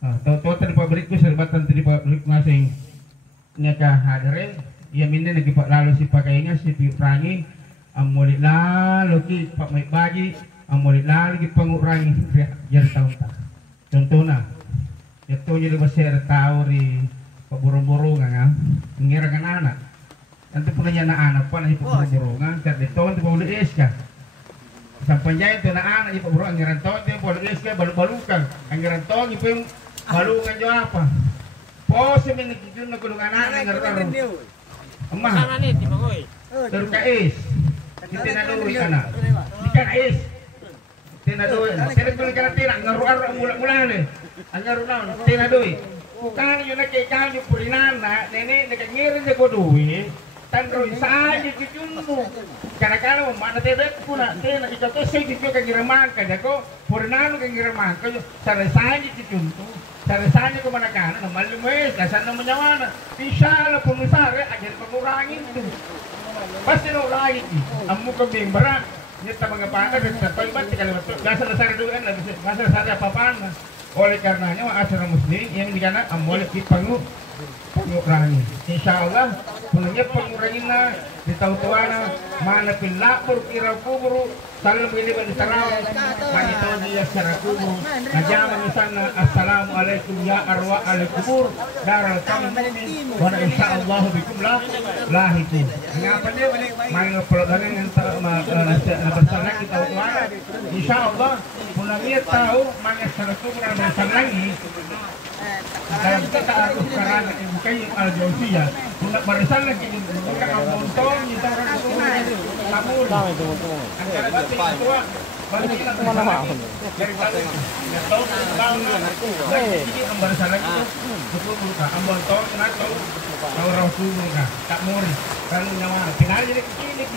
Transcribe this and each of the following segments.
Tahu-tahu tadi pabrikku serbatan tadi pabrik masing nyaka hadirin ia minta lagi pak lalu si pakainya si piurangi amulit lalu ki pak mai baji amulit lalu ki pengurangi jadi tahun tak contohnya itu jadi besar tahu di paburu-buru kan ngirakan anak nanti punya anak apa nih paburu-buru kan kat itu nanti bawa es kan sampai jaya itu anak ibu buru anggaran tahun dia bawa es kan balu-balukan anggaran tahun ibu balungan jo apa pose men kijun na kulungan anak ngaruh emah terus kais kita doi anak ikan ais tina doi kita kulit kana tira ngaruh mula-mula le ngaruh naon tina doi kan yo na kay kan yo pulinana nene nakagirin de ko doi tan roy saja kijun mo kana mana tebek puna tina ikato say kijun ka giraman ka dako pulinano ka giraman ka saray saja kijun to Sarasanya ke mana kan? Malumes, dasar namanya mana? Insya Allah pengusaha ajar pengurangin tu. Pasti ngurangin. Amu kembing berat. Nyata mengapa dan terlibat kalau dasar dulu kan dasar apa-apaan. Oleh karenanya asal muslim yang dikana amol pengurangi. Insya Allah punya pengurangina di tahu-tahuana mana pilapur kira kubur salam ini bagi salam bagi tahu dia secara kubur najama misalnya assalamualaikum ya arwah al-kubur darul kami wa insya Allah bikum lahiku mengapa dia main pelagaran yang bersama kita tahu-tahuana insya Allah punya tahu mana secara kubur dan lagi dalam kita aku sekarang bukan al-jawziyah untuk barisan lagi bukan al-montong kita orang itu namun antara batu itu batu kita kemana dari batu ya tahu ini barisan lagi itu buka al-montong atau rasulullah tak muri kalau nyawa final jadi kecil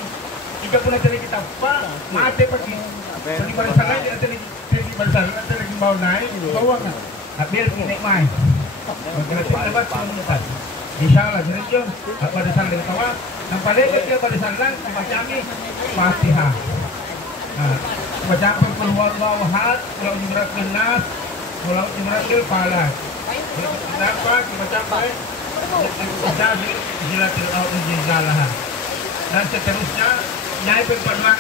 jika pun ada kita apa mati pergi jadi barisan lagi ada barisan ada lagi bau naik bawah ambil naik mai lebat komunitas insyaallah jadi pada sana tawa yang paling kecil pada sana macam ni Fatihah baca keluar wahad kalau jumratul nas kalau jumratul falaq kenapa kita sampai baca jilatul auzillalah dan seterusnya nyai perpaduan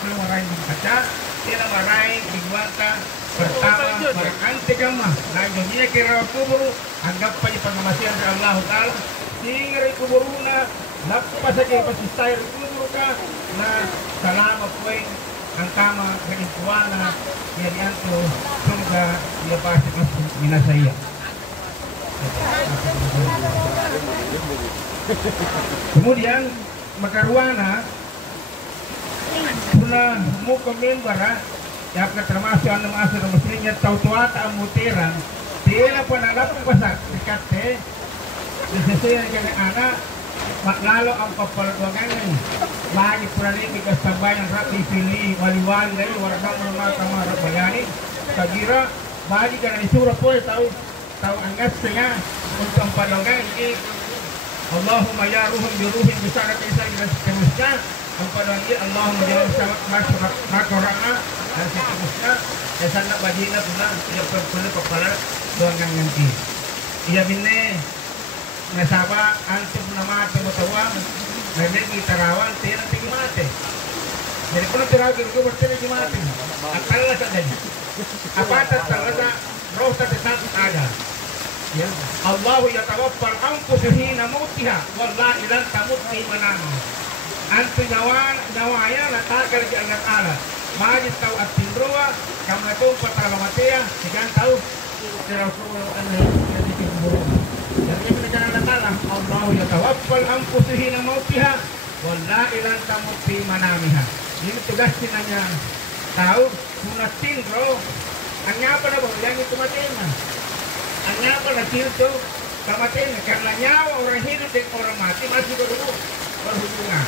keluaran baca tidak marai dibuatkan pertama berkanti kama nah dunia kira kubur anggap pada pengamasian dari Allah Ta'ala sehingga kuburuna lapas saja pasistai kubur ka na salama poin ang kama kanikuana yang anto surga dia pasti masuk minasaya kemudian makaruana puna mukamin bara yang termasuk anu masuk muslimnya tahu tua tak mutiran dia penanggap pasak dekat di sisi yang anak lalu ang kapalguangan lagi pernah kita sambayan rapi pilih wali-wali dari warga rumah kamar bayani kagira bagi karena disuruh pun tahu anggasnya untuk padongan ini Allahumma ya ruhum biruhin bisara kisah dan seterusnya kepada dia Allahumma jawab sama makorana dan seterusnya ya sana bajina pula tidak perlu kepala doangan nanti ia bine nasaba antum nama temutawam dan kita rawan tidak tinggi mati jadi pun terakhir itu berarti mati akalah saja apa terasa roh terdesak ada ya Allah yatawaffal anfusa hina mautiha wallahi lan tamuti manama antu nyawanya nata kerja ingat Allah mari tahu atindroa kamu itu patala matea sekian tahu Rasulullah yang dikubur dan ini menjadi natalah Allah yatawaffal anfusa hina mautiha wallahi lan tamuti manamiha ini tugas kinanya tahu munatindro hanya pada bahwa yang itu matinya hanya pada itu kematian karena nyawa orang hidup dan orang mati masih berhubungan.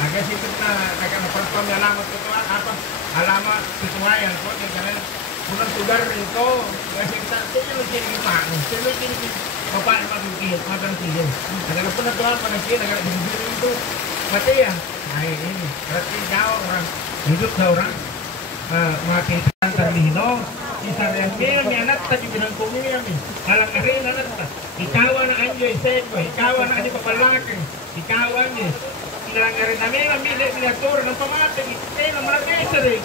Agak situ akan pertama alamat ketua apa alamat ketuaan kok jangan bulan sugar itu masih kita itu mungkin pak mungkin bapak makan tiga ada pun ketua pada sini agak diberi itu mati ya nah ini berarti jauh orang hidup orang mati antar lino Isarang mi anak ta bilang ko mi ami. Alang arin anak ta. Ikawan na anyo isego, ikawan na anyo papalakan. Ikawan ni. Ilang arin na mi legislator ng pamate ni na malagay sa rin.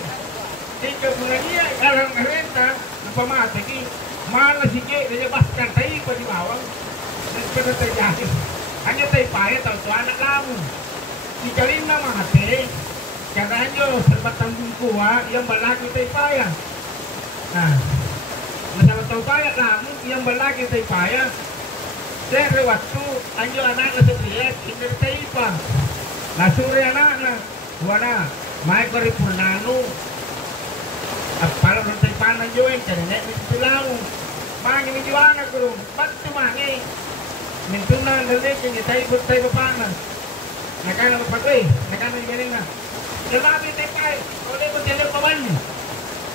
Ikaw muna niya alang arin ta ng pamate ki. Mana sige dia baskan tayo pa di bawang. Nagpano tayo yakin. Hanya tayo paya tayo anak lamu. Ikalin na mahate. Karena nyo serbatang kuha yang balaki tayo paya. Nah, masalah tahu paya lamu yang balaki tayo paya. Saya waktu anjo anak na setriya hindi tayo pa. Nasuri anak na wala may kori purnano. At pala rin tayo panan yun karena ito lang. Mangi minjiwana ko ba't tumangi? Minto na nalik yung tayo pa na. Nakana magpagay, nakana yung galing na. Lalaki tayo pa oleh mo tayo paman.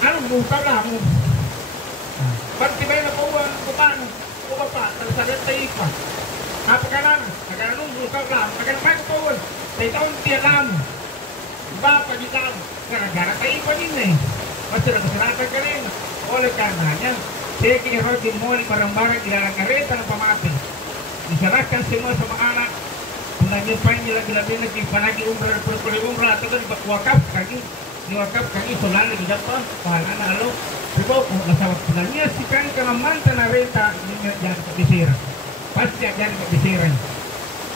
Anong buka lang mo? Ba't tibay na pauwan ko paano? O ba pa, talasagat tayo pa. Kapakanan, nakana nung buka lang, nakana pa ko pauwan. Tayo taon tiya lang. Iba pa di lang, gara-gara tayo pa din eh. Masirap-masiratan ka rin. Oleh kananya, saya kini rojin muli barang-barang di dalam kereta ng pamati. Diserahkan semua sama anak. Lagi panjang lagi panagi umrah perkuliah umrah itu kan wakaf kaki solan lagi jatuh pahala lalu sebab masalah sebenarnya si kan kalau mantan areta jangan kebisir pasti jangan kebisiran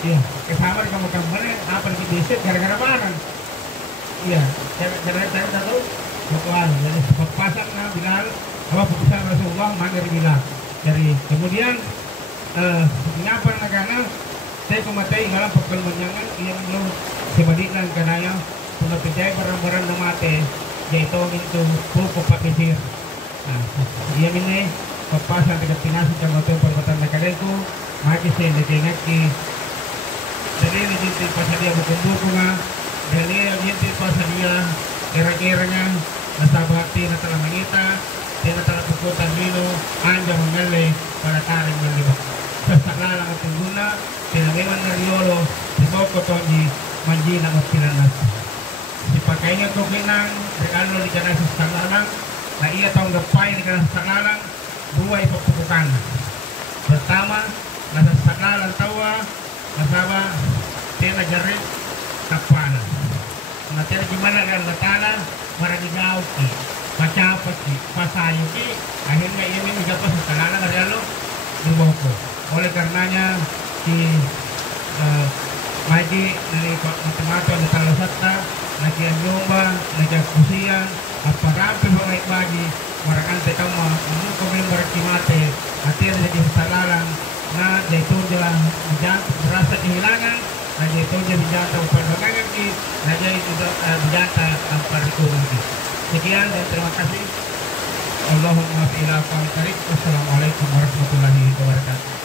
iya kesamar kamu apa lagi bisir gara-gara barang iya gara-gara tahu betul jadi pasang bilang apa putusan Rasulullah mandiri bilang dari kemudian mengapa negara saya kumatay ngalang pagkalmanyangan iyang lo sebadilan kanaya kung napitay barang-barang na mate dito into puko papisir iya minay pagpasan taga pinasok ang matong pagbatang na kalay ko makisin na tingat ki dali na dito pasadia buko-buko nga dali na dito pasadia era-era nga nasabati na talamangita tinatalapukutan nilo anja mangalay para taring malibak sasaklalang at tungguna pinangiman na riolo si Boko Tony manjina at pinanas si pagkainga ko kinang regalo di kana sa saklalang na iya taong gapay di kana sa saklalang buhay pagpupukan pertama nasa saklalang tawa nasaba tinajarit tapana natira gimana kan natala maranigaw ki pacapat ki pasayo ki akhirnya iya may gapa sa saklalang regalo di Boko. Oleh karenanya si Maji dari Matemato ada talasata lagi nyomba lagi kusian apa rampe baik bagi marakan tekam mau komen berkimate hati jadi salalang na itu jalan jangan merasa kehilangan na itu jadi jangan pandangan ki na itu jangan tanpa itu lagi sekian dan terima kasih Allahumma ila qaul karim. Wassalamualaikum warahmatullahi wabarakatuh.